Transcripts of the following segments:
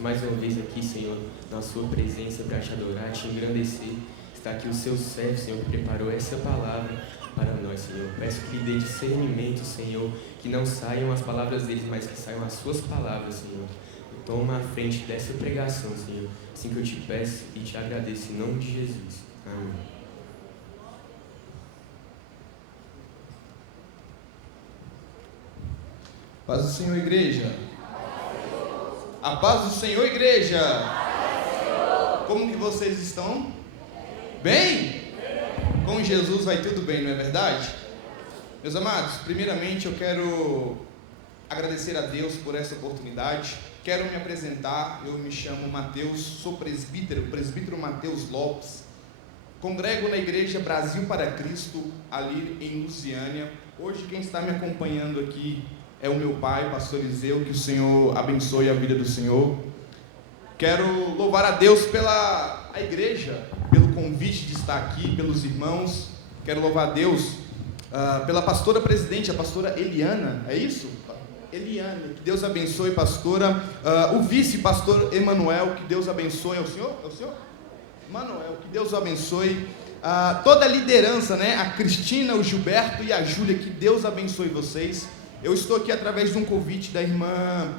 mais uma vez aqui, Senhor, na sua presença para te adorar, te engrandecer. Está aqui o seu servo, Senhor, que preparou essa palavra para nós, Senhor. Peço que lhe dê discernimento, Senhor, que não saiam as palavras deles, mas que saiam as suas palavras, Senhor. Toma a frente dessa pregação, Senhor, assim que eu te peço e te agradeço, em nome de Jesus. Amém. Paz do Senhor, igreja. A paz do Senhor, igreja. Como que vocês estão? Bem? Com Jesus vai tudo bem, não é verdade? Meus amados, primeiramente eu quero agradecer a Deus por essa oportunidade. Quero me apresentar, eu me chamo Mateus, sou presbítero Mateus Lopes. Congrego na Igreja Brasil para Cristo, ali em Lusiânia. Hoje quem está me acompanhando aqui é o meu pai, pastor Iseu, que o Senhor abençoe a vida do Senhor. Quero louvar a Deus pela igreja, pelo convite de estar aqui, pelos irmãos. Quero louvar a Deus pela pastora presidente, a pastora Eliana, é isso? Eliane, que Deus abençoe, pastora. O vice-pastor Emanuel, que Deus abençoe. É o senhor? É o senhor? Emanuel, que Deus abençoe. Toda a liderança, né? A Cristina, o Gilberto e a Júlia, que Deus abençoe vocês. Eu estou aqui através de um convite da irmã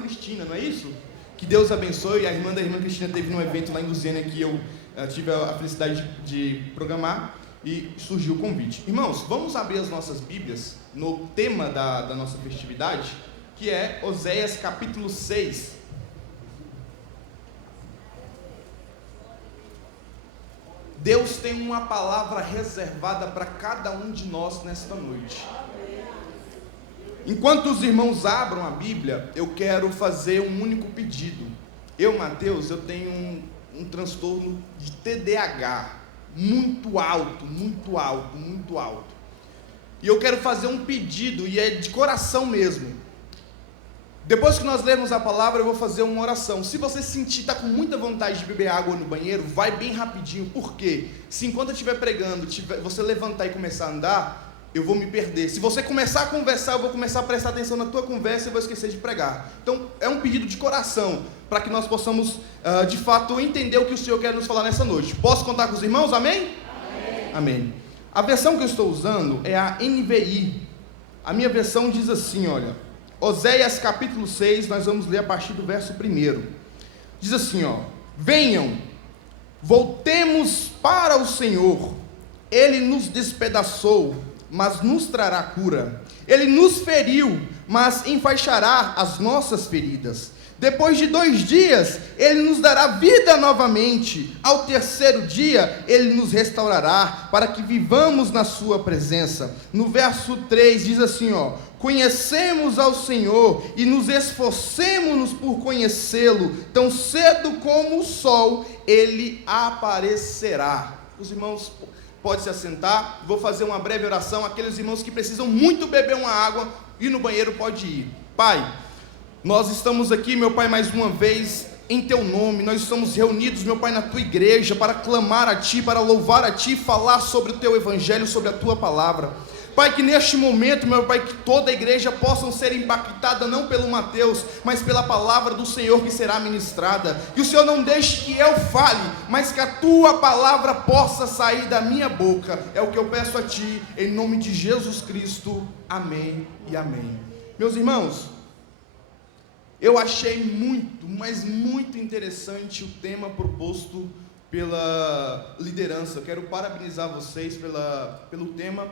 Cristina, não é isso? Que Deus abençoe. A irmã Cristina teve um evento lá em Lusiânia que eu tive a felicidade de programar e surgiu o convite. Irmãos, vamos abrir as nossas Bíblias no tema da nossa festividade, que é Oséias capítulo 6. Deus tem uma palavra reservada para cada um de nós nesta noite. Enquanto os irmãos abram a Bíblia, eu quero fazer um único pedido. Eu, Mateus, eu tenho um transtorno de TDAH muito alto. E eu quero fazer um pedido, e é de coração mesmo. Depois que nós lermos a palavra, eu vou fazer uma oração. Se você sentir, está com muita vontade de beber água no banheiro, vai bem rapidinho. Por quê? Se enquanto eu estiver pregando, você levantar e começar a andar, eu vou me perder. Se você começar a conversar, eu vou começar a prestar atenção na tua conversa e vou esquecer de pregar. Então, é um pedido de coração, para que nós possamos, de fato, entender o que o Senhor quer nos falar nessa noite. Posso contar com os irmãos? Amém? Amém. Amém. A versão que eu estou usando é a NVI. A minha versão diz assim, olha, Oséias capítulo 6, nós vamos ler a partir do verso 1. Diz assim, ó: venham, voltemos para o Senhor, Ele nos despedaçou, mas nos trará cura. Ele nos feriu, mas enfaixará as nossas feridas. Depois de 2 dias, Ele nos dará vida novamente. Ao 3º dia, Ele nos restaurará, para que vivamos na sua presença. No verso 3 diz assim, ó: conhecemos ao Senhor e nos esforcemos por conhecê-lo. Tão cedo como o sol, Ele aparecerá. Os irmãos podem se assentar. Vou fazer uma breve oração. Aqueles irmãos que precisam muito beber uma água, ir no banheiro, pode ir. Pai, nós estamos aqui, meu Pai, mais uma vez, em Teu nome. Nós estamos reunidos, meu Pai, na Tua igreja, para clamar a Ti, para louvar a Ti, falar sobre o Teu Evangelho, sobre a Tua palavra. Pai, que neste momento, meu Pai, que toda a igreja possa ser impactada, não pelo Mateus, mas pela palavra do Senhor que será ministrada. Que o Senhor não deixe que eu fale, mas que a Tua palavra possa sair da minha boca. É o que eu peço a Ti, em nome de Jesus Cristo. Amém e amém. Meus irmãos, eu achei muito, mas muito interessante o tema proposto pela liderança. Eu quero parabenizar vocês pelo tema,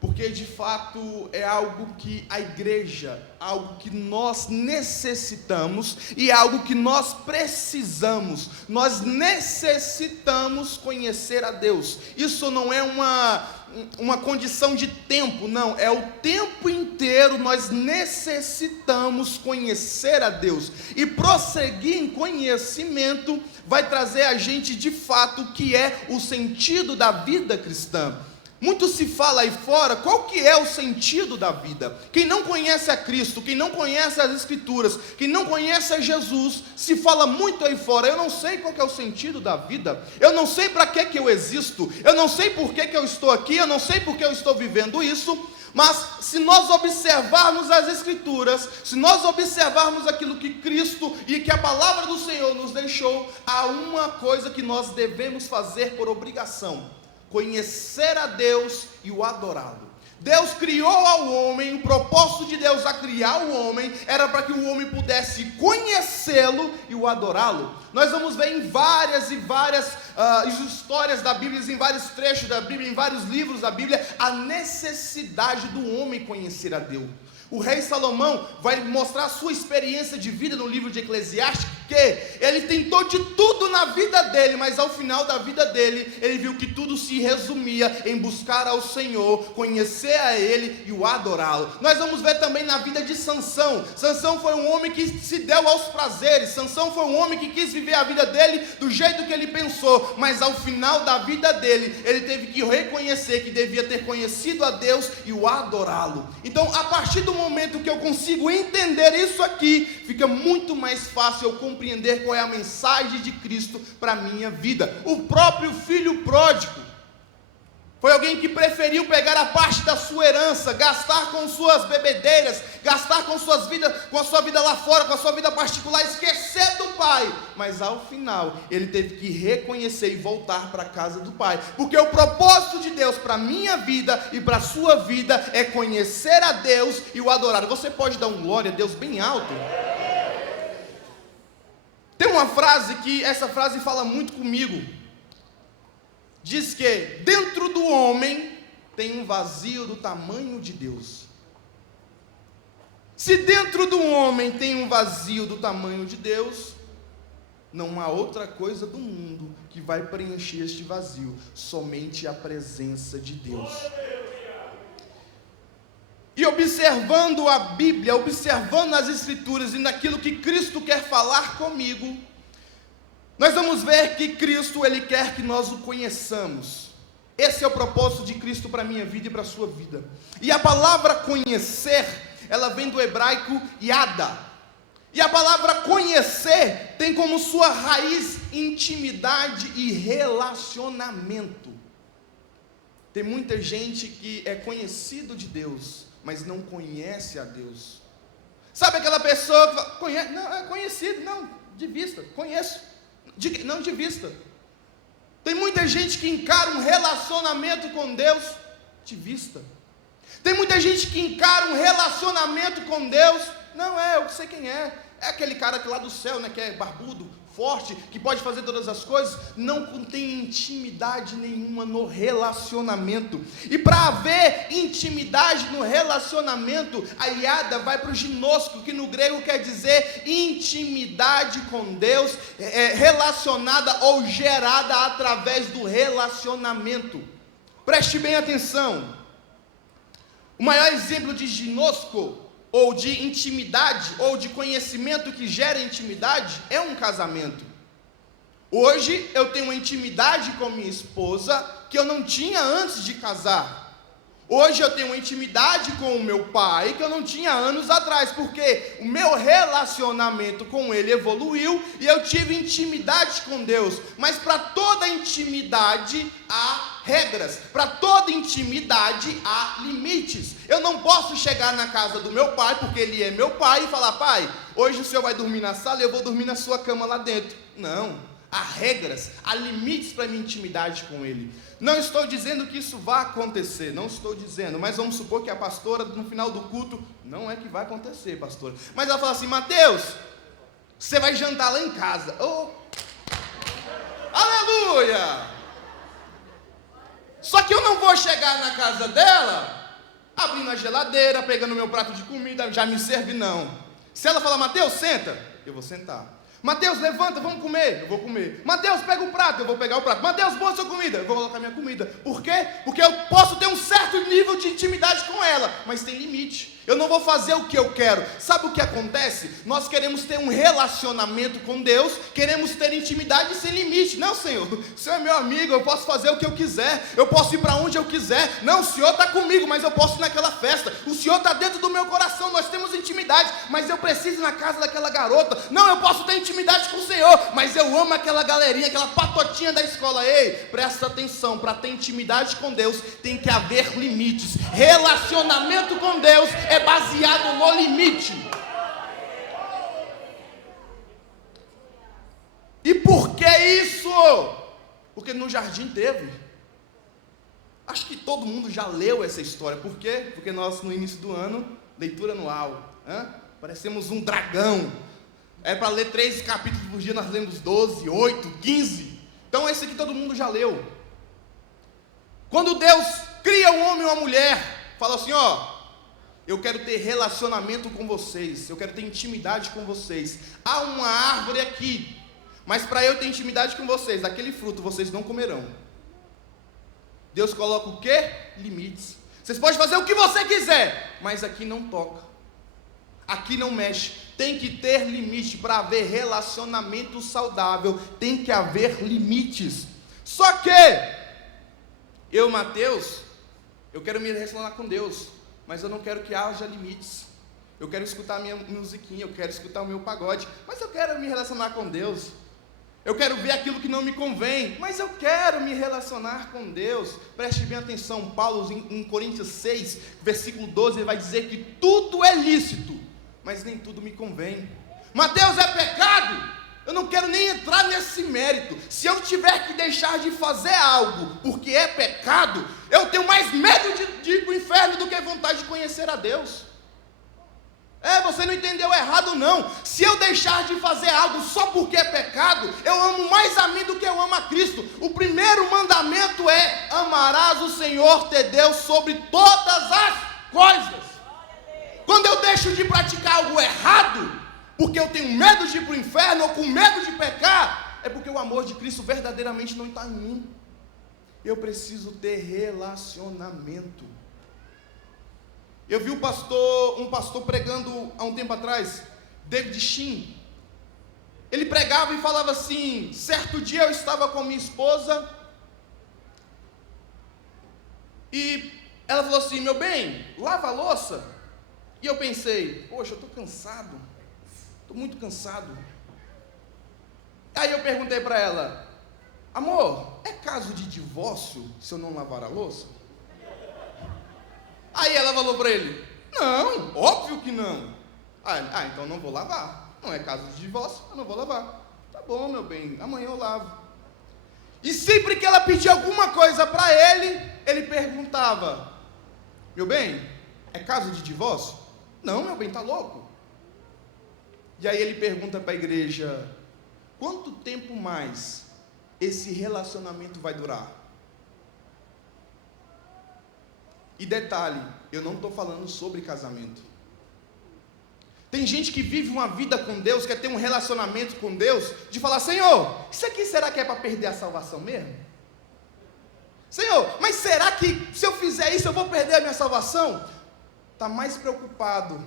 porque de fato é algo que a igreja, algo que nós necessitamos e algo que nós precisamos. Nós necessitamos conhecer a Deus. Isso não é uma condição de tempo, não, é o tempo inteiro. Nós necessitamos conhecer a Deus, e prosseguir em conhecimento vai trazer a gente de fato o que é o sentido da vida cristã. Muito se fala aí fora, qual que é o sentido da vida? Quem não conhece a Cristo, quem não conhece as Escrituras, quem não conhece a Jesus, se fala muito aí fora: eu não sei qual que é o sentido da vida, eu não sei para que eu existo, eu não sei por que eu estou aqui, eu não sei por que eu estou vivendo isso. Mas se nós observarmos as Escrituras, se nós observarmos aquilo que Cristo e que a palavra do Senhor nos deixou, há uma coisa que nós devemos fazer por obrigação: conhecer a Deus e o adorá-lo. Deus criou ao homem, o propósito de Deus a criar o homem era para que o homem pudesse conhecê-lo e o adorá-lo. Nós vamos ver em várias histórias da Bíblia, em vários trechos da Bíblia, em vários livros da Bíblia, a necessidade do homem conhecer a Deus. O rei Salomão vai mostrar a sua experiência de vida no livro de Eclesiastes, que ele tentou de tudo na vida dele, mas ao final da vida dele, ele viu que tudo se resumia em buscar ao Senhor, conhecer a Ele e o adorá-lo. Nós vamos ver também na vida de Sansão. Sansão foi um homem que se deu aos prazeres, Sansão foi um homem que quis viver a vida dele do jeito que ele pensou, mas ao final da vida dele, ele teve que reconhecer que devia ter conhecido a Deus e o adorá-lo. Então, a partir do momento que eu consigo entender isso aqui, fica muito mais fácil eu compreender qual é a mensagem de Cristo para a minha vida. O próprio filho pródigo foi alguém que preferiu pegar a parte da sua herança, gastar com suas bebedeiras, gastar com a sua vida lá fora, com a sua vida particular, esquecer do pai. Mas ao final, ele teve que reconhecer e voltar para a casa do pai. Porque o propósito de Deus para a minha vida e para a sua vida é conhecer a Deus e o adorar. Você pode dar um glória a Deus bem alto? Tem uma frase que, essa frase fala muito comigo. Diz que dentro do homem tem um vazio do tamanho de Deus. Se dentro do homem tem um vazio do tamanho de Deus, não há outra coisa do mundo que vai preencher este vazio, somente a presença de Deus. E observando a Bíblia, observando as Escrituras e naquilo que Cristo quer falar comigo, nós vamos ver que Cristo, Ele quer que nós o conheçamos. Esse é o propósito de Cristo para a minha vida e para a sua vida. E a palavra conhecer, ela vem do hebraico yada. E a palavra conhecer tem como sua raiz intimidade e relacionamento. Tem muita gente que é conhecido de Deus, mas não conhece a Deus. Sabe aquela pessoa que fala, conhece? Não, é conhecido, não, de vista, conheço. Não de vista. Tem muita gente que encara um relacionamento com Deus de vista. Tem muita gente que encara um relacionamento com Deus, não é, eu sei quem é aquele cara que lá do céu, né, que é barbudo, forte, que pode fazer todas as coisas, não tem intimidade nenhuma no relacionamento. E para haver intimidade no relacionamento, a iada vai para o ginosco, que no grego quer dizer intimidade com Deus, relacionada ou gerada através do relacionamento. Preste bem atenção. O maior exemplo de ginosco, ou de intimidade, ou de conhecimento que gera intimidade, é um casamento. Hoje eu tenho uma intimidade com minha esposa que eu não tinha antes de casar. Hoje eu tenho uma intimidade com o meu pai que eu não tinha anos atrás, porque o meu relacionamento com ele evoluiu e eu tive intimidade com Deus. Mas para toda intimidade há regras, para toda intimidade há limites. Eu não posso chegar na casa do meu pai, porque ele é meu pai, e falar, pai, hoje o senhor vai dormir na sala e eu vou dormir na sua cama lá dentro. Não, há regras, há limites para a minha intimidade com ele. Não estou dizendo que isso vai acontecer, não estou dizendo, mas vamos supor que a pastora no final do culto, não é que vai acontecer, pastora, mas ela fala assim, Mateus, você vai jantar lá em casa. Oh, aleluia! Só que eu não vou chegar na casa dela, abrindo a geladeira, pegando meu prato de comida, já me serve, não. Se ela falar, Mateus, senta, eu vou sentar. Mateus, levanta, vamos comer, eu vou comer. Mateus, pega o prato, eu vou pegar o prato. Mateus, põe a sua comida, eu vou colocar minha comida. Por quê? Porque eu posso ter um certo nível de intimidade com ela, mas tem limite. Eu não vou fazer o que eu quero. Sabe o que acontece? Nós queremos ter um relacionamento com Deus, queremos ter intimidade sem limite. Não, Senhor, o Senhor é meu amigo, eu posso fazer o que eu quiser, eu posso ir para onde eu quiser. Não, o Senhor está comigo, mas eu posso ir naquela festa. O Senhor está dentro do meu coração, nós temos intimidade, mas eu preciso ir na casa daquela garota. Não, eu posso ter intimidade com o Senhor, mas eu amo aquela galerinha, aquela patotinha da escola. Ei, presta atenção, para ter intimidade com Deus, tem que haver limites. Relacionamento com Deus é baseado no limite. E por que isso? Porque no jardim teve. Acho que todo mundo já leu essa história. Por quê? Porque nós, no início do ano, leitura anual, parecemos um dragão. É para ler 3 capítulos por dia, nós lemos 12, 8, 15. Então esse aqui todo mundo já leu. Quando Deus cria um homem e uma mulher, fala assim, eu quero ter relacionamento com vocês, eu quero ter intimidade com vocês. Há uma árvore aqui, mas para eu ter intimidade com vocês, daquele fruto vocês não comerão. Deus coloca o quê? Limites. Vocês podem fazer o que você quiser, mas aqui não toca, aqui não mexe. Tem que ter limite. Para haver relacionamento saudável, tem que haver limites. Só que eu, Mateus, eu quero me relacionar com Deus, mas eu não quero que haja limites. Eu quero escutar a minha musiquinha, eu quero escutar o meu pagode, mas eu quero me relacionar com Deus. Eu quero ver aquilo que não me convém, mas eu quero me relacionar com Deus. Preste bem atenção, Paulo em Coríntios 6, versículo 12, ele vai dizer que tudo é lícito, mas nem tudo me convém. Mateus, é pecado? Eu não quero nem entrar nesse mérito. Se eu tiver que deixar de fazer algo porque é pecado, eu tenho mais medo de ir para o inferno do que vontade de conhecer a Deus. Você não entendeu errado não. Se eu deixar de fazer algo só porque é pecado, eu amo mais a mim do que eu amo a Cristo. O primeiro mandamento é: amarás o Senhor teu Deus sobre todas as coisas. Quando eu deixo de praticar algo errado, porque eu tenho medo de ir para o inferno, ou com medo de pecar, é porque o amor de Cristo verdadeiramente não está em mim. Eu preciso ter relacionamento. Eu vi um pastor pregando há um tempo atrás, David Shin. Ele pregava e falava assim: certo dia eu estava com minha esposa, e ela falou assim: meu bem, lava a louça. E eu pensei: poxa, eu estou cansado, estou muito cansado. Aí eu perguntei para ela: amor, é caso de divórcio se eu não lavar a louça? Aí ela falou para ele: não, óbvio que não. Então não vou lavar. Não é caso de divórcio, eu não vou lavar. Tá bom, meu bem, amanhã eu lavo. E sempre que ela pedia alguma coisa para ele, ele perguntava: meu bem, é caso de divórcio? Não, meu bem, tá louco? E aí ele pergunta para a igreja: quanto tempo mais esse relacionamento vai durar? E detalhe, eu não estou falando sobre casamento. Tem gente que vive uma vida com Deus, quer ter um relacionamento com Deus, de falar: Senhor, isso aqui será que é para perder a salvação mesmo? Senhor, mas será que se eu fizer isso eu vou perder a minha salvação? Está mais preocupado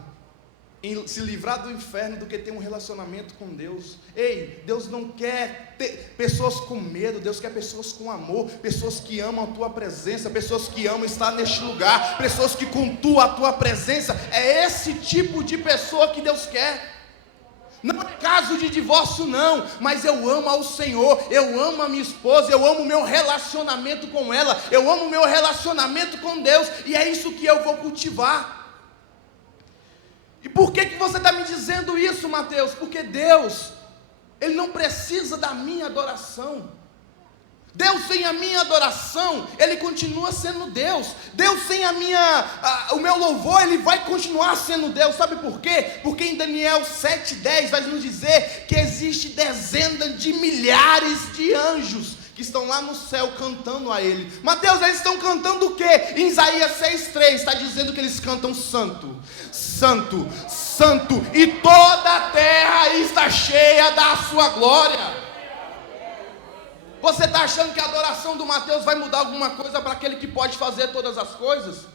em se livrar do inferno do que ter um relacionamento com Deus. Ei, Deus não quer ter pessoas com medo, Deus quer pessoas com amor, pessoas que amam a tua presença, pessoas que amam estar neste lugar, pessoas que cultuam a tua presença. É esse tipo de pessoa que Deus quer. Não é caso de divórcio não, mas eu amo ao Senhor, eu amo a minha esposa, eu amo o meu relacionamento com ela, eu amo o meu relacionamento com Deus, e é isso que eu vou cultivar. E por que você está me dizendo isso, Mateus? Porque Deus, Ele não precisa da minha adoração. Deus sem a minha adoração, Ele continua sendo Deus. Deus sem o meu louvor, Ele vai continuar sendo Deus. Sabe por quê? Porque em Daniel 7,10 vai nos dizer que existe dezenas de milhares de anjos que estão lá no céu cantando a Ele. Mateus, eles estão cantando o quê? Em Isaías 6,3 está dizendo que eles cantam santo, santo, santo, e toda a terra está cheia da sua glória. Você está achando que a adoração do Mateus vai mudar alguma coisa para aquele que pode fazer todas as coisas?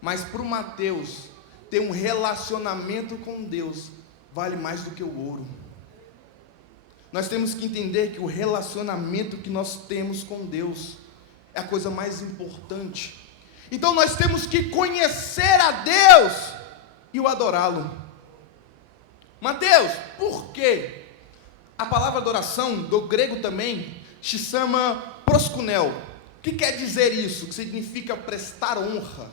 Mas para o Mateus ter um relacionamento com Deus vale mais do que o ouro. Nós temos que entender que o relacionamento que nós temos com Deus é a coisa mais importante. Então nós temos que conhecer a Deus e o adorá-lo. Mateus, por quê? A palavra adoração, do grego também, se chama proskunel. O que quer dizer isso? Que significa prestar honra.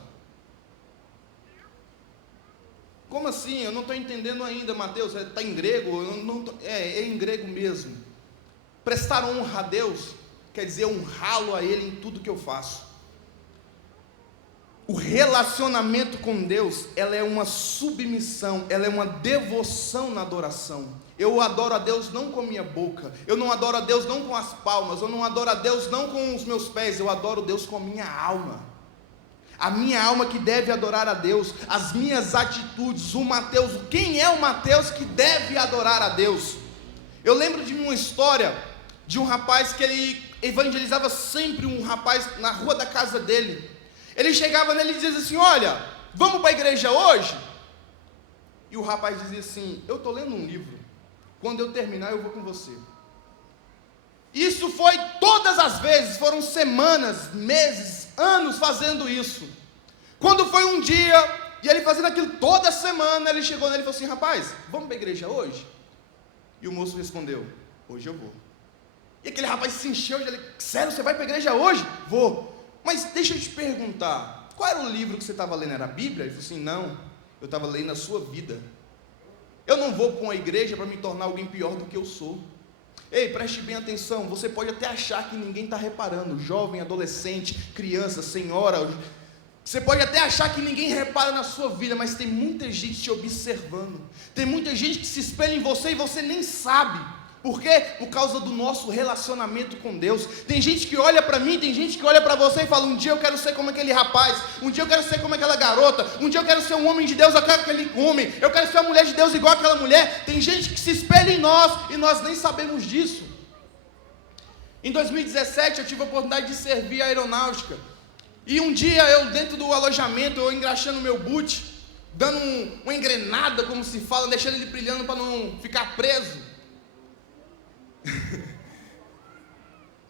Como assim? Eu não estou entendendo ainda, Mateus. Está em grego? É em grego mesmo. Prestar honra a Deus quer dizer honrá-lo a Ele em tudo que eu faço. O relacionamento com Deus, ela é uma submissão, ela é uma devoção na adoração. Eu adoro a Deus não com a minha boca, eu não adoro a Deus não com as palmas, eu não adoro a Deus não com os meus pés, eu adoro Deus com a minha alma. A minha alma que deve adorar a Deus, as minhas atitudes, o Mateus, quem é o Mateus que deve adorar a Deus? Eu lembro de uma história de um rapaz que ele evangelizava sempre, um rapaz na rua da casa dele. Ele chegava nele e dizia assim: olha, vamos para a igreja hoje? E o rapaz dizia assim: eu estou lendo um livro, quando eu terminar eu vou com você. Isso foi todas as vezes, foram semanas, meses, anos fazendo isso. Quando foi um dia, e ele fazendo aquilo toda semana, ele chegou nele e falou assim: rapaz, vamos para a igreja hoje? E o moço respondeu: hoje eu vou. E aquele rapaz se encheu de alegria: sério, você vai para a igreja hoje? Vou. Mas deixa eu te perguntar, qual era o livro que você estava lendo? Era a Bíblia? Ele falou assim: não, eu estava lendo a sua vida. Eu não vou para uma igreja para me tornar alguém pior do que eu sou. Ei, preste bem atenção, você pode até achar que ninguém está reparando, jovem, adolescente, criança, senhora, você pode até achar que ninguém repara na sua vida, mas tem muita gente te observando, tem muita gente que se espelha em você e você nem sabe. Por quê? Por causa do nosso relacionamento com Deus. Tem gente que olha para mim, tem gente que olha para você e fala: um dia eu quero ser como aquele rapaz, um dia eu quero ser como aquela garota, um dia eu quero ser um homem de Deus, eu quero aquele homem, eu quero ser uma mulher de Deus igual aquela mulher. Tem gente que se espelha em nós e nós nem sabemos disso. Em 2017 eu tive a oportunidade de servir a aeronáutica. E um dia eu, dentro do alojamento, eu engraxando meu boot, dando uma engrenada, como se fala, deixando ele brilhando para não ficar preso.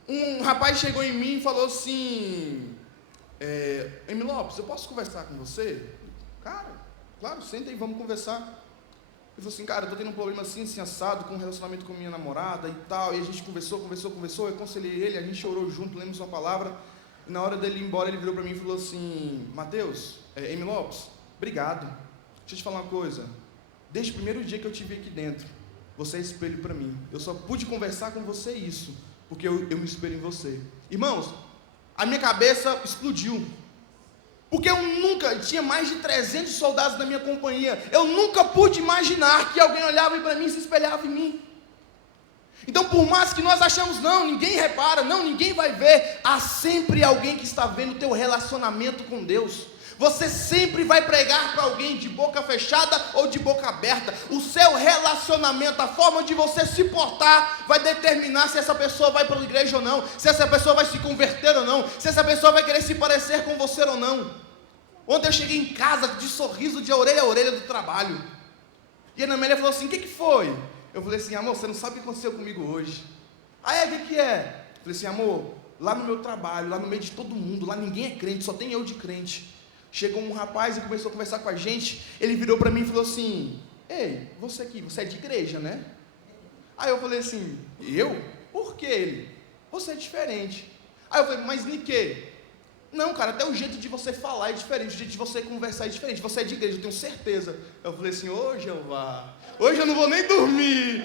Um rapaz chegou em mim e falou assim: Emi Lopes, eu posso conversar com você? Cara, claro, senta aí, vamos conversar. Ele falou assim: cara, eu tô tendo um problema assim assado com um relacionamento com minha namorada e tal. E a gente conversou, eu aconselhei ele, a gente chorou junto, lemos uma palavra. E na hora dele ir embora, ele virou para mim e falou assim: Mateus, Emi Lopes, obrigado. Deixa eu te falar uma coisa, desde o primeiro dia que eu te vi aqui dentro, você é espelho para mim. Eu só pude conversar com você isso porque eu me espelho em você. Irmãos, a minha cabeça explodiu, porque eu nunca, tinha mais de 300 soldados na minha companhia, eu nunca pude imaginar que alguém olhava para mim e se espelhava em mim. Então, por mais que nós achamos, não, ninguém repara, não, ninguém vai ver, há sempre alguém que está vendo o teu relacionamento com Deus. Você sempre vai pregar para alguém de boca fechada ou de boca aberta. O seu relacionamento, a forma de você se portar, vai determinar se essa pessoa vai para a igreja ou não, se essa pessoa vai se converter ou não, se essa pessoa vai querer se parecer com você ou não. Ontem eu cheguei em casa de sorriso de orelha a orelha do trabalho. E a Ana Amélia falou assim: o que foi? Eu falei assim: amor, você não sabe o que aconteceu comigo hoje. Ah, o que é? Eu falei assim: amor, lá no meu trabalho, lá no meio de todo mundo, lá ninguém é crente, só tem eu de crente. Chegou um rapaz e começou a conversar com a gente. Ele virou para mim e falou assim: ei, você aqui, você é de igreja, né? Aí eu falei assim: eu? Por que ele? Você é diferente. Aí eu falei: mas em quê? Não, cara, até o jeito de você falar é diferente, o jeito de você conversar é diferente. Você é de igreja, eu tenho certeza. Eu falei assim: ô Jeová, hoje eu não vou nem dormir.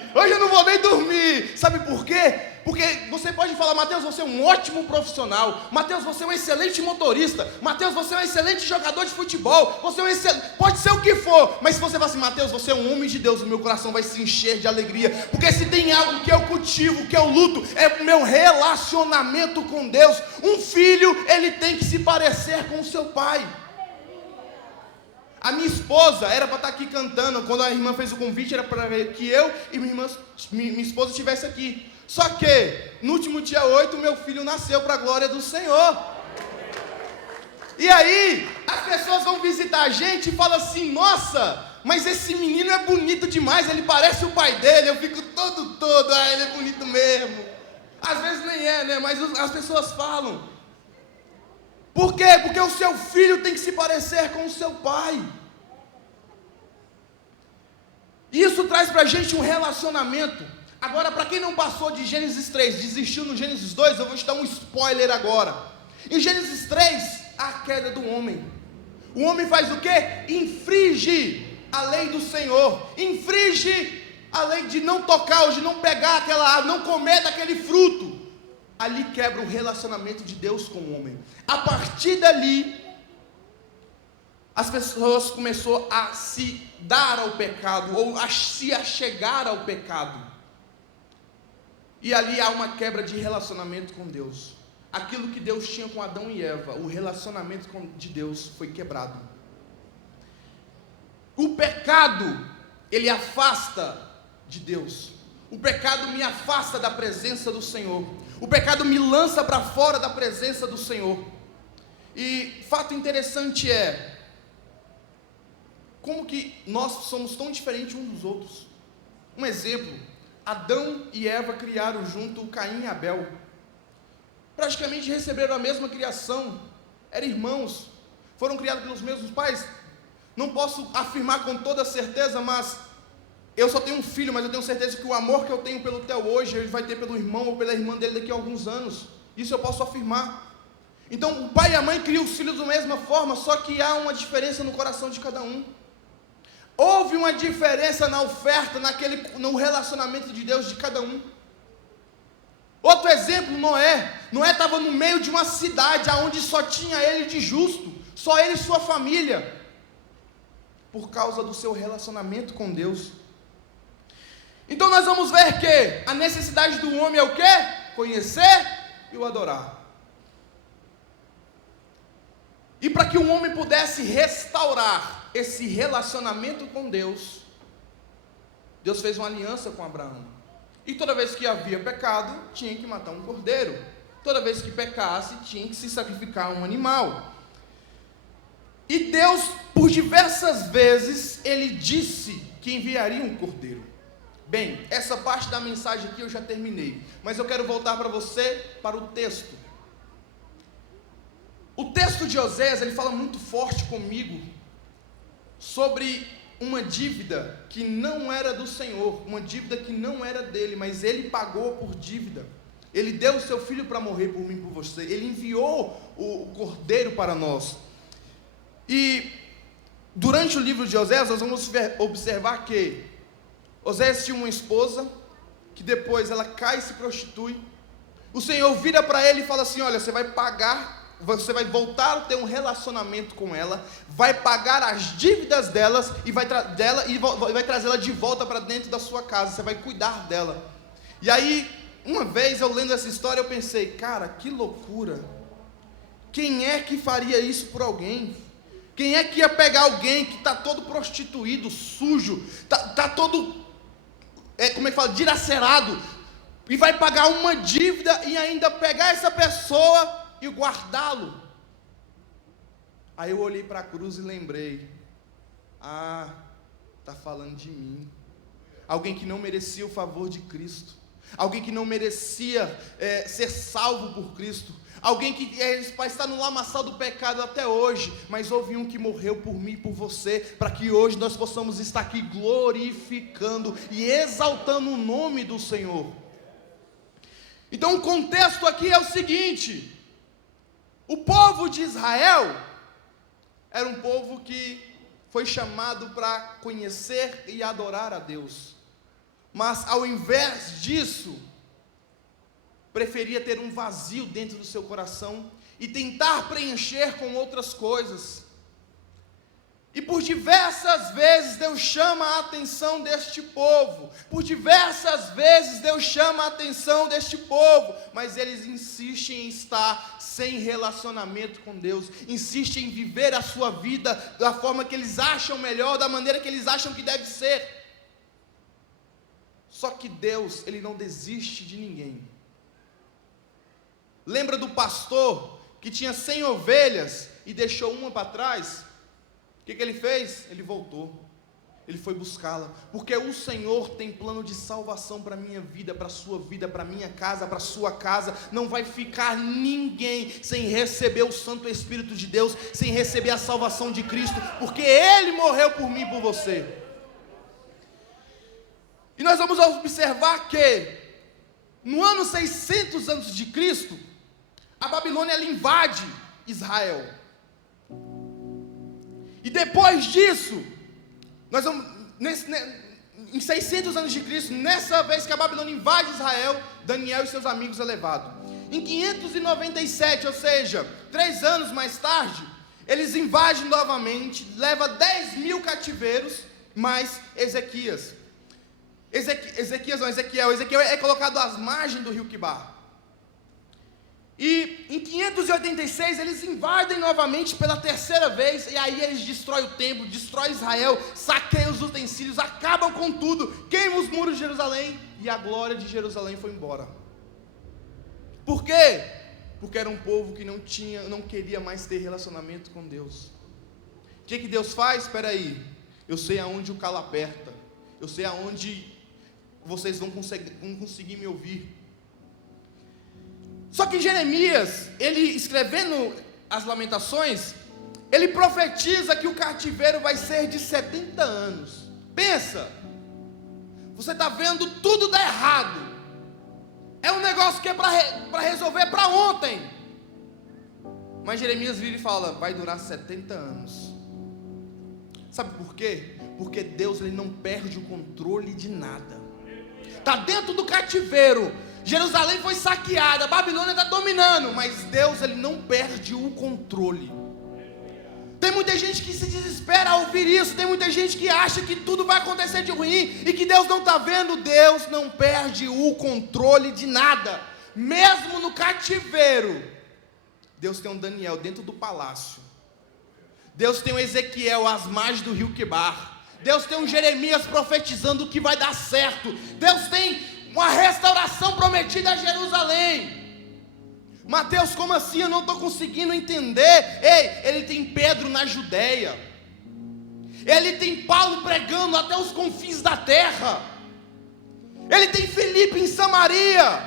Sabe por quê? Porque você pode falar: Mateus, você é um ótimo profissional. Mateus, você é um excelente motorista. Mateus, você é um excelente jogador de futebol. Você é um excelente... Pode ser o que for. Mas se você falar assim: Mateus, você é um homem de Deus, o meu coração vai se encher de alegria. Porque se tem algo que eu cultivo, que eu luto, é o meu relacionamento com Deus. Um filho, ele tem que se parecer com o seu pai. A minha esposa era para estar aqui cantando. Quando a irmã fez o convite, era para que eu e minha esposa estivesse aqui. Só que, no último dia 8, meu filho nasceu para a glória do Senhor. E aí, as pessoas vão visitar a gente e falam assim: nossa, mas esse menino é bonito demais, ele parece o pai dele. Eu fico todo, ele é bonito mesmo. Às vezes nem é, né? Mas as pessoas falam. Por quê? Porque o seu filho tem que se parecer com o seu pai. Isso traz para a gente um relacionamento. Agora, para quem não passou de Gênesis 3, desistiu no Gênesis 2, eu vou te dar um spoiler agora. Em Gênesis 3, a queda do homem. O homem faz o quê? Infringe a lei do Senhor, infringe a lei de não tocar, ou de não pegar aquela árvore, não comer daquele fruto. Ali quebra o relacionamento de Deus com o homem. A partir dali, as pessoas começaram a se dar ao pecado, ou a se achegar ao pecado. E ali há uma quebra de relacionamento com Deus. Aquilo que Deus tinha com Adão e Eva, o relacionamento de Deus foi quebrado. O pecado, ele afasta de Deus. O pecado me afasta da presença do Senhor. O pecado me lança para fora da presença do Senhor. E fato interessante é, como que nós somos tão diferentes uns dos outros. Um exemplo, Adão e Eva criaram junto Caim e Abel. Praticamente receberam a mesma criação, eram irmãos, foram criados pelos mesmos pais. Não posso afirmar com toda certeza, mas eu só tenho um filho, mas eu tenho certeza que o amor que eu tenho pelo Theo hoje, ele vai ter pelo irmão ou pela irmã dele daqui a alguns anos. Isso eu posso afirmar. Então o pai e a mãe criam os filhos da mesma forma, só que há uma diferença no coração de cada um. Houve uma diferença na oferta, no relacionamento de Deus de cada um. Outro exemplo, Noé. Noé estava no meio de uma cidade, onde só tinha ele de justo, só ele e sua família, por causa do seu relacionamento com Deus. Então nós vamos ver que a necessidade do homem é o quê? Conhecer e o adorar. E para que o homem pudesse restaurar esse relacionamento com Deus, Deus fez uma aliança com Abraão. E toda vez que havia pecado, tinha que matar um cordeiro. Toda vez que pecasse, tinha que se sacrificar um animal. E Deus, por diversas vezes, Ele disse que enviaria um cordeiro. Bem, essa parte da mensagem aqui eu já terminei, mas eu quero voltar para você, para o texto. O texto de Oséias, ele fala muito forte comigo, sobre uma dívida que não era do Senhor, uma dívida que não era dele, mas ele pagou por dívida. Ele deu o seu filho para morrer por mim e por você, ele enviou o cordeiro para nós. E durante o livro de Oséias, nós vamos observar que Oséias tinha uma esposa, que depois ela cai e se prostitui. O Senhor vira para ele e fala assim: olha, você vai pagar, você vai voltar a ter um relacionamento com ela, vai pagar as dívidas delas e vai trazê-la de volta para dentro da sua casa, você vai cuidar dela. E aí, uma vez eu lendo essa história, eu pensei, cara, que loucura. Quem é que faria isso por alguém? Quem é que ia pegar alguém que está todo prostituído, sujo, está todo, dilacerado, e vai pagar uma dívida e ainda pegar essa pessoa e guardá-lo? Aí eu olhei para a cruz e lembrei, está falando de mim, alguém que não merecia o favor de Cristo, alguém que não merecia ser salvo por Cristo, alguém que está no lamaçal do pecado até hoje, mas houve um que morreu por mim e por você, para que hoje nós possamos estar aqui glorificando e exaltando o nome do Senhor. Então o contexto aqui é o seguinte: o povo de Israel era um povo que foi chamado para conhecer e adorar a Deus, mas ao invés disso, preferia ter um vazio dentro do seu coração e tentar preencher com outras coisas. E por diversas vezes Deus chama a atenção deste povo, por diversas vezes Deus chama a atenção deste povo, mas eles insistem em estar sem relacionamento com Deus, insistem em viver a sua vida da forma que eles acham melhor, da maneira que eles acham que deve ser. Só que Deus, Ele não desiste de ninguém. Lembra do pastor que tinha 100 ovelhas e deixou uma para trás? O que ele fez? Ele voltou, ele foi buscá-la, porque o Senhor tem plano de salvação para a minha vida, para a sua vida, para a minha casa, para a sua casa. Não vai ficar ninguém sem receber o Santo Espírito de Deus, sem receber a salvação de Cristo, porque Ele morreu por mim e por você. E nós nós vamos observar que no ano 600 antes de Cristo, a Babilônia ela invade Israel. E depois disso, nós vamos em 600 anos de Cristo, nessa vez que a Babilônia invade Israel, Daniel e seus amigos é levado. Em 597, ou seja, 3 anos mais tarde, eles invadem novamente, leva 10.000 cativeiros, mais Ezequiel é colocado às margens do rio Quibar. E em 586 eles invadem novamente pela terceira vez, e aí eles destroem o templo, destroem Israel, saqueiam os utensílios, acabam com tudo, queimam os muros de Jerusalém, e a glória de Jerusalém foi embora. Por quê? Porque era um povo que não queria mais ter relacionamento com Deus. O que Deus faz? Espera aí, eu sei aonde o calo aperta, eu sei aonde vocês vão conseguir me ouvir. Só que Jeremias, ele escrevendo as Lamentações, ele profetiza que o cativeiro vai ser de 70 anos. Pensa, você está vendo tudo dar errado, é um negócio que é para resolver para ontem, mas Jeremias vira e fala, vai durar 70 anos. Sabe por quê? Porque Deus ele não perde o controle de nada. Está dentro do cativeiro, Jerusalém foi saqueada, a Babilônia está dominando, mas Deus ele não perde o controle. Tem muita gente que se desespera ao ouvir isso, tem muita gente que acha que tudo vai acontecer de ruim, e que Deus não está vendo. Deus não perde o controle de nada, mesmo no cativeiro. Deus tem um Daniel dentro do palácio, Deus tem um Ezequiel às margens do rio Quibar, Deus tem um Jeremias profetizando que vai dar certo, Deus tem uma restauração prometida a Jerusalém. Mateus, como assim? Eu não estou conseguindo entender. Ei, ele tem Pedro na Judéia, ele tem Paulo pregando até os confins da terra, ele tem Filipe em Samaria,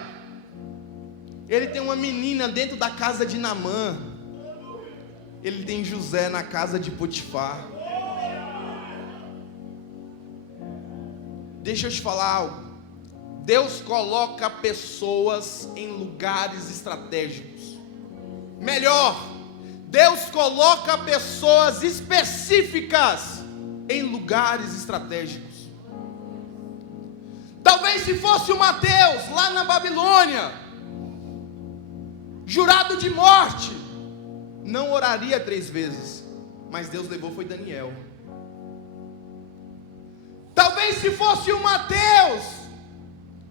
ele tem uma menina dentro da casa de Naamã, ele tem José na casa de Potifar. Deixa eu te falar algo. Deus coloca pessoas em lugares estratégicos. Melhor, Deus coloca pessoas específicas em lugares estratégicos. Talvez se fosse o Mateus lá na Babilônia, jurado de morte, não oraria 3 vezes, mas Deus levou foi Daniel. Talvez se fosse o Mateus,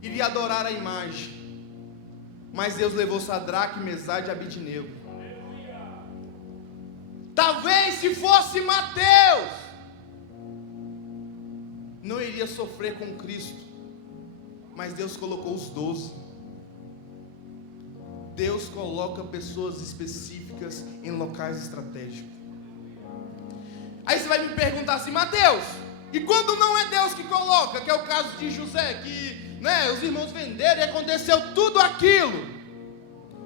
iria adorar a imagem, mas Deus levou Sadraque, Mesaque e Abidnego. Talvez se fosse Mateus, não iria sofrer com Cristo, mas Deus colocou os 12. Deus coloca pessoas específicas em locais estratégicos. Aí você vai me perguntar assim, Mateus, e quando não é Deus que coloca, que é o caso de José, que os irmãos venderam e aconteceu tudo aquilo?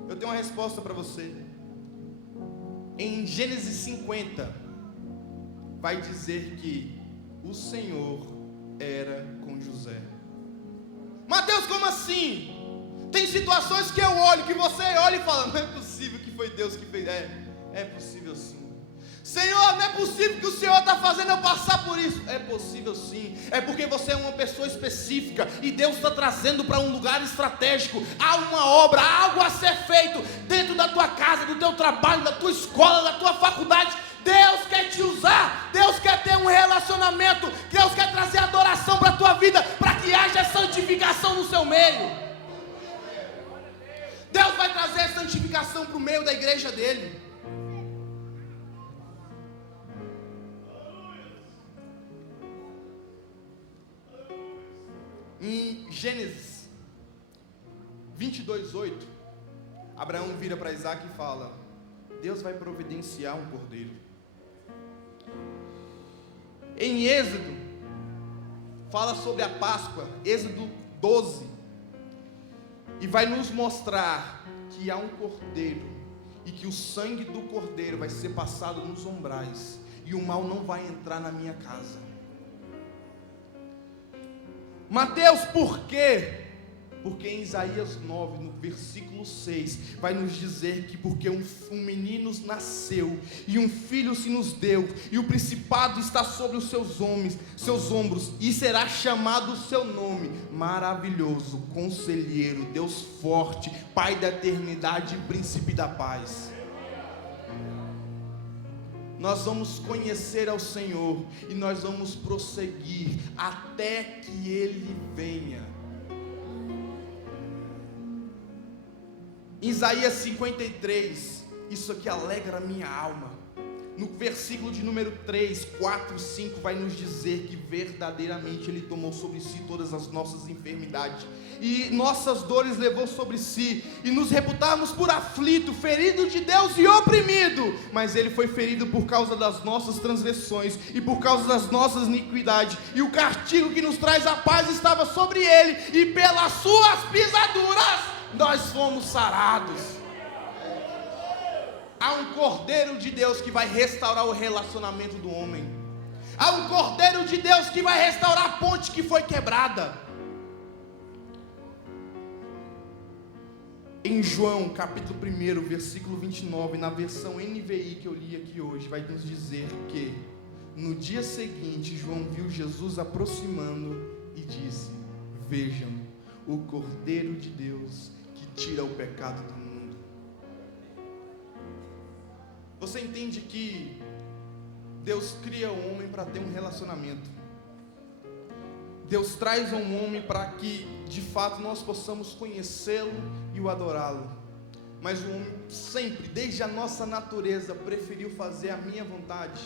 Eu tenho uma resposta para você. Em Gênesis 50 vai dizer que o Senhor era com José. Mateus, como assim? Tem situações que eu olho, que você olha e fala, não é possível que foi Deus que fez. É possível sim. Senhor, não é possível que o Senhor está fazendo eu passar por isso. É possível sim, é porque você é uma pessoa específica, e Deus está trazendo para um lugar estratégico. Há uma obra, há algo a ser feito, dentro da tua casa, do teu trabalho, da tua escola, da tua faculdade. Deus quer te usar, Deus quer ter um relacionamento, Deus quer trazer adoração para a tua vida, para que haja santificação no seu meio. Deus vai trazer santificação para o meio da igreja dele. Em Gênesis 22:8, Abraão vira para Isaac e fala, Deus vai providenciar um cordeiro. Em Êxodo, fala sobre a Páscoa, Êxodo 12, e vai nos mostrar que há um cordeiro, e que o sangue do cordeiro vai ser passado nos umbrais, e o mal não vai entrar na minha casa. Mateus, por quê? Porque em Isaías 9, no versículo 6, vai nos dizer que porque um menino nasceu, e um filho se nos deu, e o principado está sobre os seus ombros, e será chamado o seu nome, Maravilhoso, Conselheiro, Deus Forte, Pai da Eternidade e Príncipe da Paz. Nós vamos conhecer ao Senhor, e nós vamos prosseguir até que Ele venha. Isaías 53, isso aqui alegra a minha alma. No versículo de número 3, 4, 5 vai nos dizer que verdadeiramente Ele tomou sobre si todas as nossas enfermidades e nossas dores levou sobre si, e nos reputávamos por aflito, ferido de Deus e oprimido, mas Ele foi ferido por causa das nossas transgressões e por causa das nossas iniquidades, e o castigo que nos traz a paz estava sobre Ele, e pelas suas pisaduras nós fomos sarados. Há um Cordeiro de Deus que vai restaurar o relacionamento do homem. Há um Cordeiro de Deus que vai restaurar a ponte que foi quebrada. Em João, capítulo 1, versículo 29, na versão NVI que eu li aqui hoje, vai nos dizer que no dia seguinte, João viu Jesus aproximando e disse: vejam, o Cordeiro de Deus que tira o pecado do mundo. Você entende que Deus cria o homem para ter um relacionamento. Deus traz um homem para que de fato nós possamos conhecê-lo e o adorá-lo. Mas o homem sempre, desde a nossa natureza, preferiu fazer a minha vontade.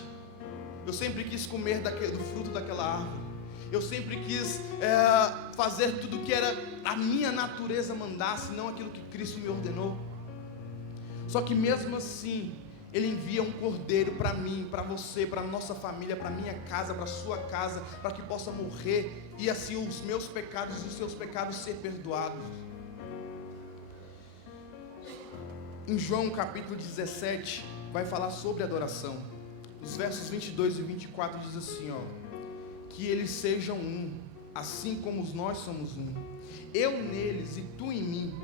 Eu sempre quis comer do fruto daquela árvore. Eu sempre quis fazer tudo que era a minha natureza mandasse, não aquilo que Cristo me ordenou. Só que mesmo assim, Ele envia um cordeiro para mim, para você, para a nossa família, para a minha casa, para a sua casa, para que possa morrer, e assim os meus pecados e os seus pecados ser perdoados. Em João capítulo 17, vai falar sobre adoração. Os versos 22 e 24 diz assim, que eles sejam um, assim como nós somos um, eu neles e tu em mim,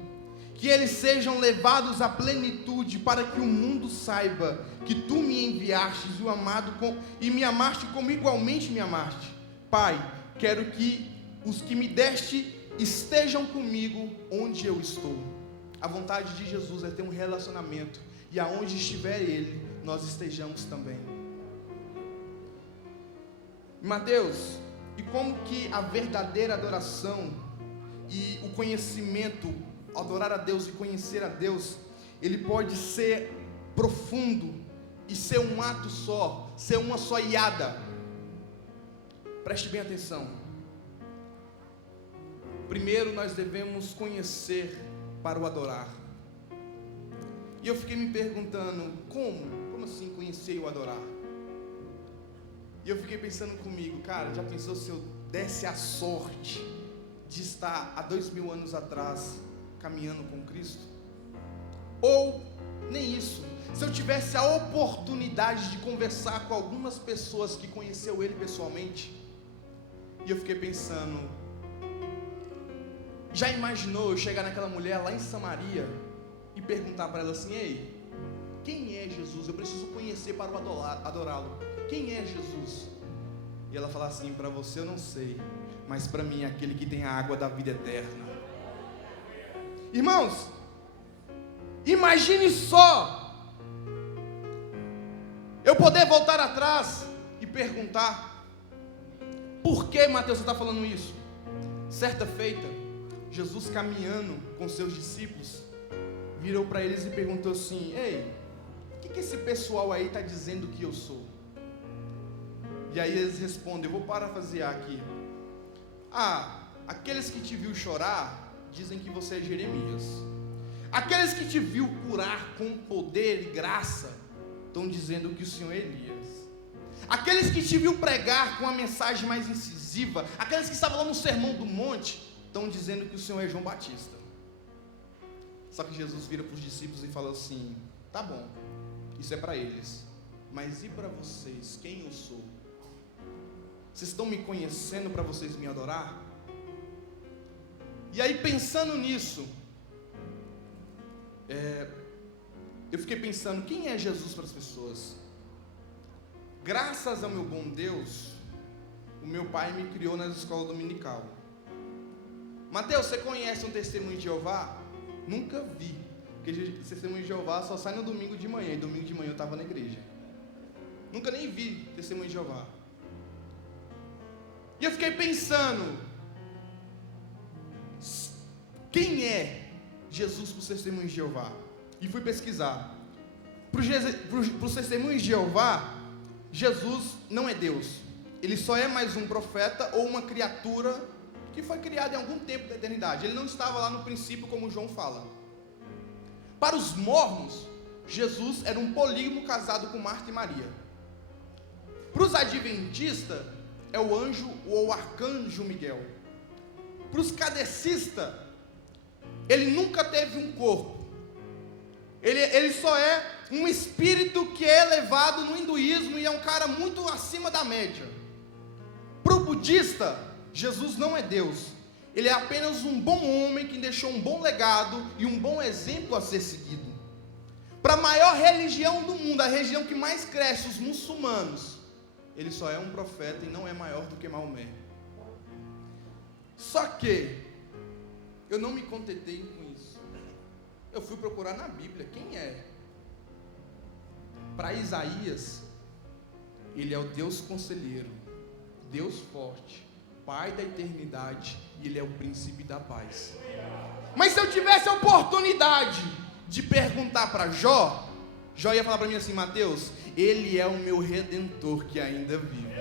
que eles sejam levados à plenitude, para que o mundo saiba que tu me enviastes e me amaste como igualmente me amaste. Pai, quero que os que me deste estejam comigo onde eu estou. A vontade de Jesus é ter um relacionamento, e aonde estiver Ele, nós estejamos também. Mateus, e como que a verdadeira adoração e o conhecimento, adorar a Deus e conhecer a Deus, ele pode ser profundo e ser um ato só, ser uma só iada. Preste bem atenção. Primeiro nós devemos conhecer para o adorar. E eu fiquei me perguntando, como assim conhecer e o adorar? E eu fiquei pensando comigo, cara, já pensou se eu desse a sorte de estar há 2000 anos atrás caminhando com Cristo? Ou nem isso, se eu tivesse a oportunidade de conversar com algumas pessoas que conheceu Ele pessoalmente? E eu fiquei pensando, já imaginou eu chegar naquela mulher lá em Samaria e perguntar para ela assim, ei, quem é Jesus? Eu preciso conhecer para adorá-lo. Quem é Jesus? E ela falar assim, para você eu não sei, mas para mim é aquele que tem a água da vida eterna. Irmãos, imagine só, eu poder voltar atrás e perguntar, por que Mateus está falando isso? Certa feita, Jesus caminhando com seus discípulos, virou para eles e perguntou assim, ei, o que esse pessoal aí está dizendo que eu sou? E aí eles respondem, eu vou parafrasear aqui, aqueles que te viu chorar, dizem que você é Jeremias. Aqueles que te viu curar com poder e graça, estão dizendo que o Senhor é Elias. Aqueles que te viu pregar com a mensagem mais incisiva, aqueles que estavam lá no Sermão do Monte, estão dizendo que o Senhor é João Batista. Só que Jesus vira para os discípulos e fala assim, tá bom, isso é para eles, mas e para vocês, quem eu sou? Vocês estão me conhecendo para vocês me adorar? E aí, pensando nisso, eu fiquei pensando, quem é Jesus para as pessoas? Graças ao meu bom Deus, o meu pai me criou na escola dominical. Mateus, você conhece um testemunho de Jeová? Nunca vi, porque testemunho de Jeová só sai no domingo de manhã, e domingo de manhã eu estava na igreja. Nunca nem vi testemunho de Jeová. E eu fiquei pensando, quem é Jesus para os testemunhos de Jeová? E fui pesquisar. Para os testemunhos de Jeová, Jesus não é Deus. Ele só é mais um profeta ou uma criatura que foi criada em algum tempo da eternidade. Ele não estava lá no princípio, como João fala. Para os mormons, Jesus era um polígamo casado com Marta e Maria. Para os adventistas, é o anjo ou o arcanjo Miguel. Para os kadecistas, ele nunca teve um corpo. Ele só é um espírito que é elevado no hinduísmo e é um cara muito acima da média. Para o budista, Jesus não é Deus. Ele é apenas um bom homem que deixou um bom legado e um bom exemplo a ser seguido. Para a maior religião do mundo, a religião que mais cresce, os muçulmanos, ele só é um profeta e não é maior do que Maomé. Só que eu não me contentei com isso. Eu fui procurar na Bíblia quem é. Para Isaías, ele é o Deus conselheiro, Deus forte, Pai da eternidade, e ele é o príncipe da paz. Mas se eu tivesse a oportunidade de perguntar para Jó, Jó ia falar para mim assim: Mateus, ele é o meu redentor que ainda vive.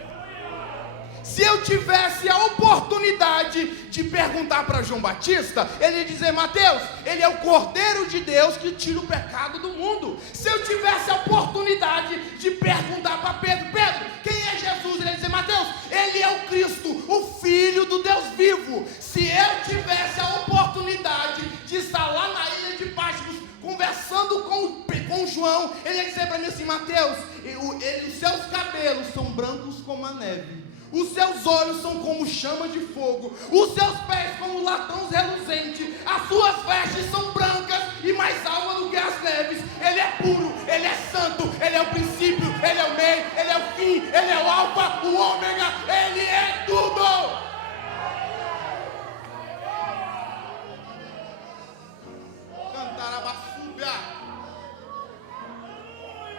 Se eu tivesse a oportunidade de perguntar para João Batista, ele ia dizer: Mateus, ele é o Cordeiro de Deus que tira o pecado do mundo. Se eu tivesse a oportunidade de perguntar para Pedro: Pedro, quem é Jesus? Ele ia dizer: Mateus, ele é o Cristo, o Filho do Deus vivo. Se eu tivesse a oportunidade de estar lá na ilha de Patmos, conversando com João, ele ia dizer para mim assim: Mateus, os seus cabelos são brancos como a neve, os seus olhos são como chama de fogo, os seus pés como latões reluzentes, as suas vestes são brancas e mais alvas do que as neves. Ele é puro, ele é santo, ele é o princípio, ele é o meio, ele é o fim, ele é o alfa, o ômega, ele é tudo. Cantar a baçúbia.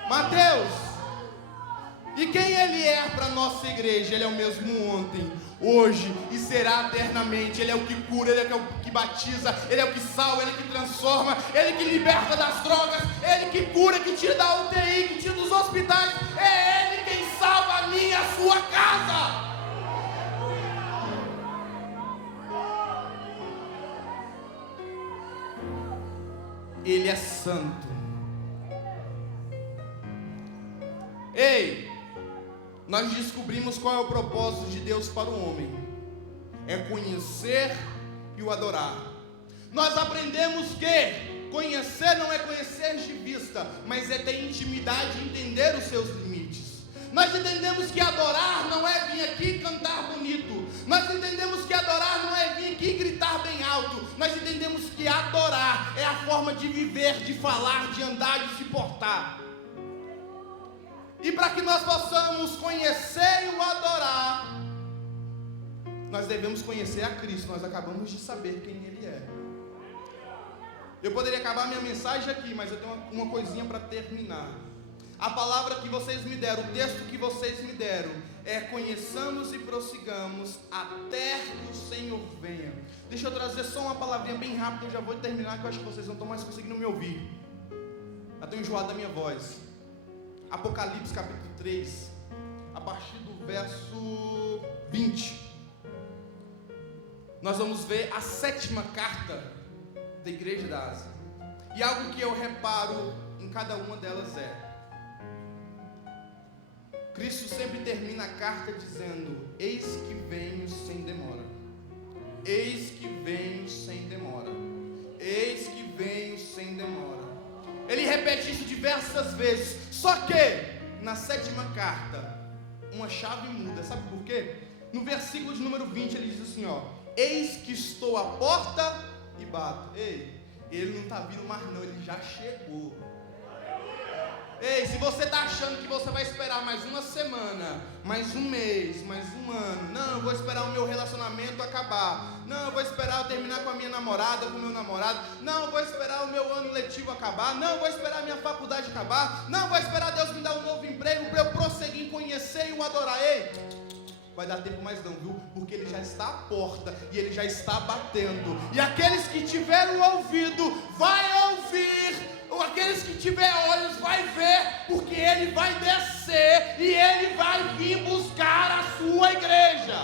Mateus, e quem ele é para a nossa igreja? Ele é o mesmo ontem, hoje e será eternamente. Ele é o que cura, ele é o que batiza, ele é o que salva, ele é o que transforma, ele que liberta das drogas, ele que cura, que tira da UTI, que tira dos hospitais. É ele quem salva a minha e a sua casa. Ele é santo. Ei, nós descobrimos qual é o propósito de Deus para o homem: é conhecer e o adorar. Nós aprendemos que conhecer não é conhecer de vista, mas é ter intimidade e entender os seus limites. Nós entendemos que adorar não é vir aqui cantar bonito. Nós entendemos que adorar não é vir aqui gritar bem alto. Nós entendemos que adorar é a forma de viver, de falar, de andar, de se portar. E para que nós possamos conhecer e o adorar, nós devemos conhecer a Cristo. Nós acabamos de saber quem Ele é. Eu poderia acabar minha mensagem aqui, mas eu tenho uma coisinha para terminar. A palavra que vocês me deram, o texto que vocês me deram, é: conheçamos e prossigamos até que o Senhor venha. Deixa eu trazer só uma palavrinha bem rápida, eu já vou terminar, que eu acho que vocês não estão mais conseguindo me ouvir. Já estou enjoado da minha voz. Apocalipse capítulo 3, a partir do verso 20, nós vamos ver a 7ª carta da igreja da Ásia. E algo que eu reparo em cada uma delas é: Cristo sempre termina a carta dizendo: eis que venho sem demora, eis que venho sem demora, eis que venho sem demora. Ele repete isso diversas vezes. Só que na 7ª carta uma chave muda. Sabe por quê? No versículo de número 20 ele diz assim, ó: eis que estou à porta e bato. Ei, ele não está vindo mais não, ele já chegou. Ei, se você está achando que você vai esperar mais uma semana, mais um mês, mais um ano, não, eu vou esperar o meu relacionamento acabar, não, eu vou esperar eu terminar com a minha namorada, com o meu namorado, não, eu vou esperar o meu ano letivo acabar, não, eu vou esperar a minha faculdade acabar, não, eu vou esperar Deus me dar um novo emprego para eu prosseguir em conhecer e o adorar. Ei, vai dar tempo mais não, viu? Porque ele já está à porta e ele já está batendo. E aqueles que tiveram ouvido, vai ouvir. Ou aqueles que tiver olhos, vai ver. Porque ele vai descer e ele vai vir buscar a sua igreja.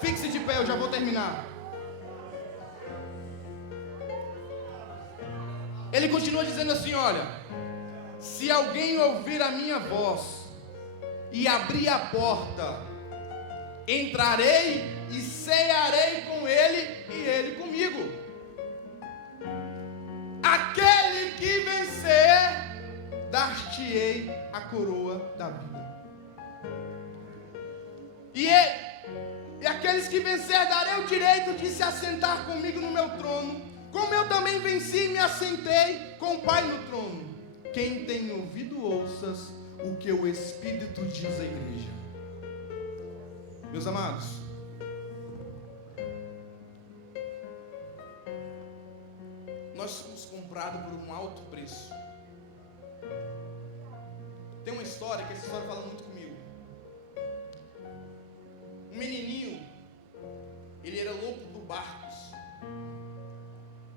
Fique-se de pé, eu já vou terminar. Ele continua dizendo assim, olha: se alguém ouvir a minha voz e abrir a porta, entrarei e cearei com ele e ele comigo. Aquele que vencer, dar-te-ei a coroa da vida. E aqueles que vencer, darei o direito de se assentar comigo no meu trono, como eu também venci e me assentei com o Pai no trono. Quem tem ouvido, ouças o que o Espírito diz à igreja. Meus amados, nós somos comprados por um alto preço. Tem uma história, que essa história fala muito comigo. Um menininho, ele era louco por barcos.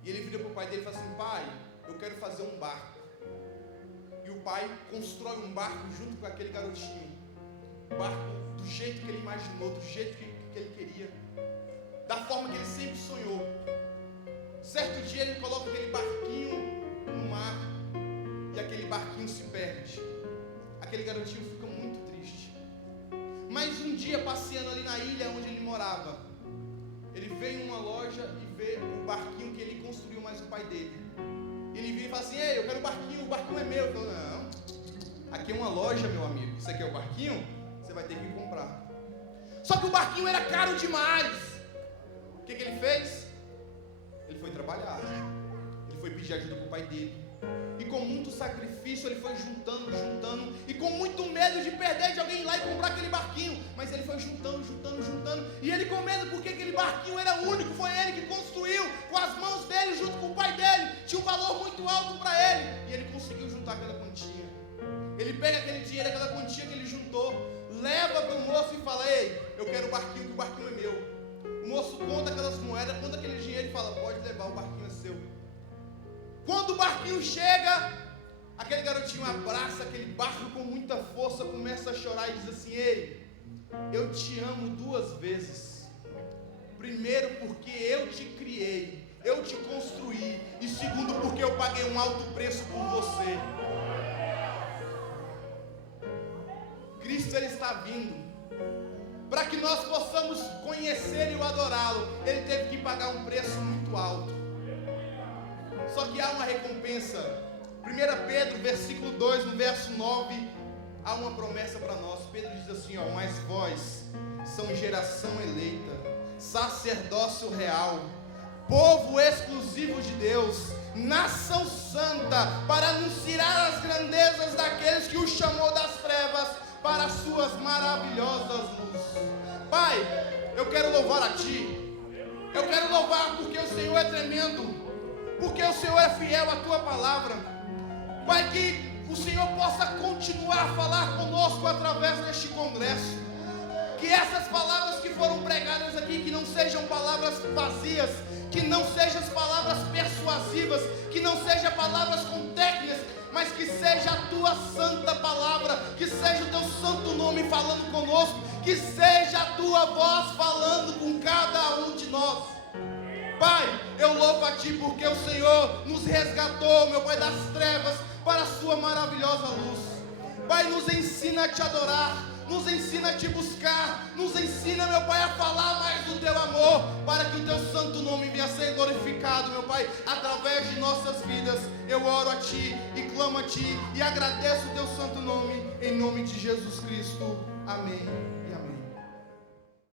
E ele vira para o pai dele e fala assim: pai, eu quero fazer um barco. E o pai constrói um barco junto com aquele garotinho. Um barco do jeito que ele imaginou, do jeito que ele queria, da forma que ele sempre sonhou. Certo dia ele coloca aquele barquinho no mar e aquele barquinho se perde. Aquele garotinho fica muito triste. Mas um dia, passeando ali na ilha onde ele morava, ele veio em uma loja e vê o barquinho que ele construiu, mais o pai dele. Ele vira e fala assim: ei, eu quero o barquinho é meu. Ele falou: não, aqui é uma loja, meu amigo. Isso aqui é o barquinho? Você vai ter que comprar. Só que o barquinho era caro demais. O que ele fez? Ele foi trabalhar, ele foi pedir ajuda para o pai dele, e com muito sacrifício ele foi juntando, e com muito medo de perder, de alguém ir lá e comprar aquele barquinho, mas ele foi juntando, e ele com medo, porque aquele barquinho era único, foi ele que construiu, com as mãos dele, junto com o pai dele, tinha um valor muito alto para ele, e ele conseguiu juntar aquela quantia. Ele pega aquele dinheiro, aquela quantia que ele juntou, leva para o moço e fala: ei, eu quero o barquinho, que o barquinho é meu. O moço conta aquelas moedas, conta aquele dinheiro e fala: pode levar, o barquinho é seu. Quando o barquinho chega, aquele garotinho abraça aquele barco com muita força, começa a chorar e diz assim: ei, eu te amo duas vezes. Primeiro, porque eu te criei, eu te construí, e segundo, porque eu paguei um alto preço por você. Cristo, ele está vindo. Para que nós possamos conhecer e o adorá-lo, ele teve que pagar um preço muito alto. Só que há uma recompensa. 1 Pedro, versículo 2, no verso 9, há uma promessa para nós. Pedro diz assim, ó: mas vós são geração eleita, sacerdócio real, povo exclusivo de Deus, nação santa, para anunciar as grandezas daqueles que o chamou das trevas para as suas maravilhosas luzes. Pai, eu quero louvar a Ti. Eu quero louvar porque o Senhor é tremendo, porque o Senhor é fiel à Tua palavra. Pai, que o Senhor possa continuar a falar conosco através deste congresso. Que essas palavras que foram pregadas aqui, que não sejam palavras vazias, que não sejam palavras persuasivas, que não sejam palavras com técnicas, mas que seja a Tua santa palavra, que seja o Teu santo nome falando conosco, que seja a Tua voz falando com cada um de nós. Pai, eu louvo a Ti porque o Senhor nos resgatou, meu Pai, das trevas para a Sua maravilhosa luz. Pai, nos ensina a Te adorar, nos ensina a Te buscar, nos ensina, meu Pai, a falar mais do Teu amor, para que o Teu santo nome venha a ser glorificado, meu Pai, através de nossas vidas. Eu oro a Ti e clamo a Ti e agradeço o Teu santo nome, em nome de Jesus Cristo. Amém.